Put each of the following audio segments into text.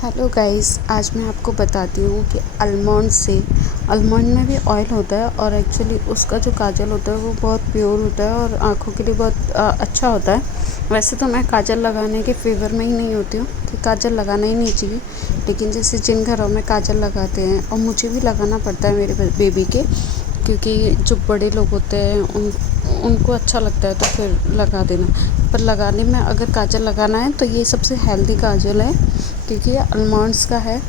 Hello guys, आज मैं आपको बताती हूँ कि आलमंड में भी ऑयल होता है और एक्चुअली उसका जो काजल होता है वो बहुत प्योर होता है और आँखों के लिए बहुत अच्छा होता है। वैसे तो मैं काजल लगाने के फेवर में ही नहीं होती हूँ कि काजल लगाना ही नहीं चाहिए, लेकिन जैसे जिन घरों में काजल लगाते हैं और मुझे भी लगाना पड़ता है मेरे बेबी के, क्योंकि जो बड़े लोग होते हैं उनको अच्छा लगता है तो फिर लगा देना। पर लगाने में अगर काजल लगाना है तो ये सबसे हेल्दी काजल है, क्योंकि ये आलमंड्स का है,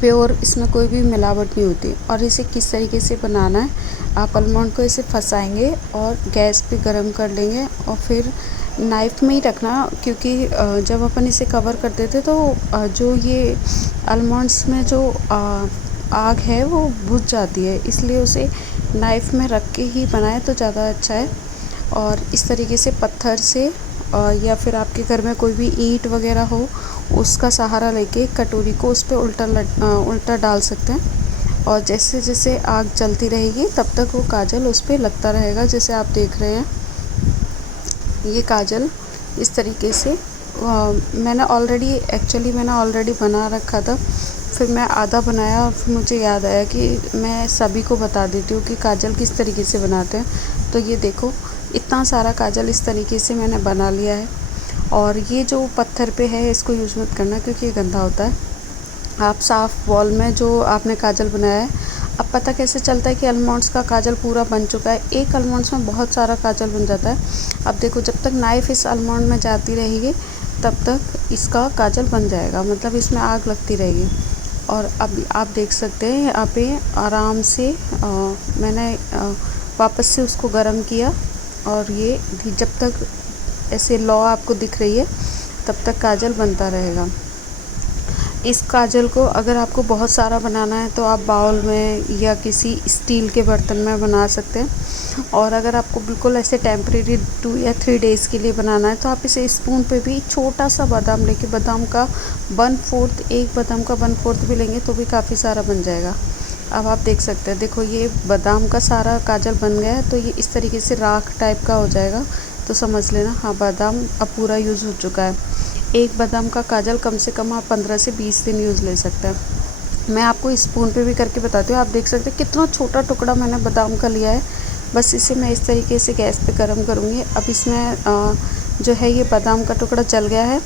प्योर, इसमें कोई भी मिलावट नहीं होती। और इसे किस तरीके से बनाना है, आप आलमंड को इसे फंसाएंगे और गैस पे गरम कर लेंगे और फिर नाइफ़ में ही रखना, क्योंकि जब अपन इसे कवर कर देते तो जो ये आलमंड्स में जो आग है वो बुझ जाती है, इसलिए उसे नाइफ़ में रख के ही बनाएं तो ज़्यादा अच्छा है। और इस तरीके से पत्थर से या फिर आपके घर में कोई भी ईंट वगैरह हो उसका सहारा लेके कटोरी को उस पे उल्टा डाल सकते हैं। और जैसे जैसे आग जलती रहेगी तब तक वो काजल उस पे लगता रहेगा। जैसे आप देख रहे हैं ये काजल इस तरीके से मैंने ऑलरेडी बना रखा था, फिर मैं आधा बनाया और फिर मुझे याद आया कि मैं सभी को बता देती हूँ कि काजल किस तरीके से बनाते हैं। तो ये देखो, इतना सारा काजल इस तरीके से मैंने बना लिया है। और ये जो पत्थर पे है इसको यूज़ मत करना, क्योंकि ये गंदा होता है। आप साफ़ बॉल में जो आपने काजल बनाया है, अब पता कैसे चलता है कि आलमंड्स का काजल पूरा बन चुका है। एक आलमंड्स में बहुत सारा काजल बन जाता है। अब देखो, जब तक नाइफ़ इस आलमंड में जाती रहेगी तब तक इसका काजल बन जाएगा, मतलब इसमें आग लगती रहेगी। और अब आप देख सकते हैं यहाँ पे आराम से मैंने वापस से उसको गर्म किया और ये जब तक ऐसे लौ आपको दिख रही है तब तक काजल बनता रहेगा। इस काजल को अगर आपको बहुत सारा बनाना है तो आप बाउल में या किसी स्टील के बर्तन में बना सकते हैं। और अगर आपको बिल्कुल ऐसे टेम्परेरी 2 या 3 डेज़ के लिए बनाना है तो आप इसे स्पून पे भी छोटा सा बादाम लेके, बादाम का 1/4, एक बादाम का 1/4 भी लेंगे तो भी काफ़ी सारा बन जाएगा। अब आप देख सकते हैं, देखो ये बादाम का सारा काजल बन गया है, तो ये इस तरीके से राख टाइप का हो जाएगा तो समझ लेना हाँ, बादाम अब पूरा यूज़ हो चुका है। एक बादाम का काजल कम से कम आप 15 से 20 दिन यूज़ ले सकते हैं। मैं आपको स्पून पे भी करके बताती हूँ। आप देख सकते हैं कितना छोटा टुकड़ा मैंने बादाम का लिया है। बस इसे मैं इस तरीके से गैस पे गर्म करूँगी। अब इसमें जो है ये बादाम का टुकड़ा जल गया है।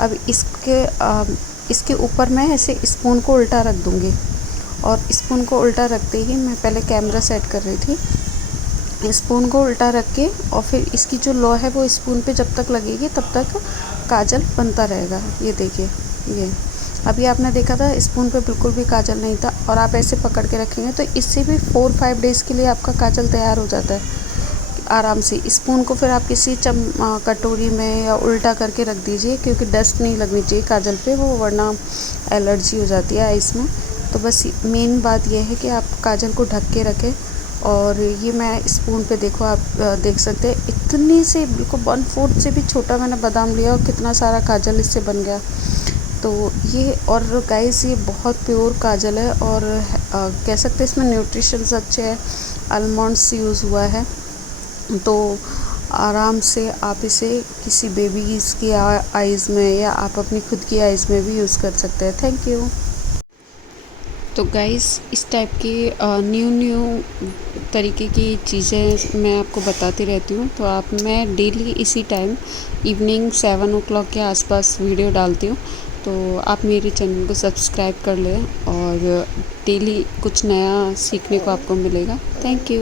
अब इसके ऊपर मैं ऐसे स्पून को उल्टा रख दूँगी और स्पून को उल्टा रखते ही मैं पहले कैमरा सेट कर रही थी। स्पून को उल्टा रख के और फिर इसकी जो लौ है वो स्पून पे जब तक लगेगी तब तक काजल बनता रहेगा। ये देखिए, ये अभी आपने देखा था स्पून पे बिल्कुल भी काजल नहीं था, और आप ऐसे पकड़ के रखेंगे तो इससे भी 4-5 डेज़ के लिए आपका काजल तैयार हो जाता है आराम से। स्पून को फिर आप किसी कटोरी में या उल्टा करके रख दीजिए, क्योंकि डस्ट नहीं लगनी चाहिए काजल पे, वो वरना एलर्जी हो जाती है आइस में। तो बस मेन बात यह है कि आप काजल को ढक के रखें। और ये मैं स्पून पे देखो, आप देख सकते हैं इतनी से बिल्कुल 1/4 से भी छोटा मैंने बादाम लिया और कितना सारा काजल इससे बन गया। तो ये, और गाइस ये बहुत प्योर काजल है और कह सकते हैं इसमें न्यूट्रिशंस अच्छे हैं, आलमंड्स यूज़ हुआ है। तो आराम से आप इसे किसी बेबीज़ की आइज़ में या आप अपनी खुद की आइज़ में भी यूज़ कर सकते हैं। Thank you. तो गाइस, इस टाइप की न्यू तरीके की चीज़ें मैं आपको बताती रहती हूँ। तो मैं डेली इसी टाइम इवनिंग 7 o'clock के आसपास वीडियो डालती हूँ। तो आप मेरे चैनल को सब्सक्राइब कर लें और डेली कुछ नया सीखने को आपको मिलेगा। Thank you.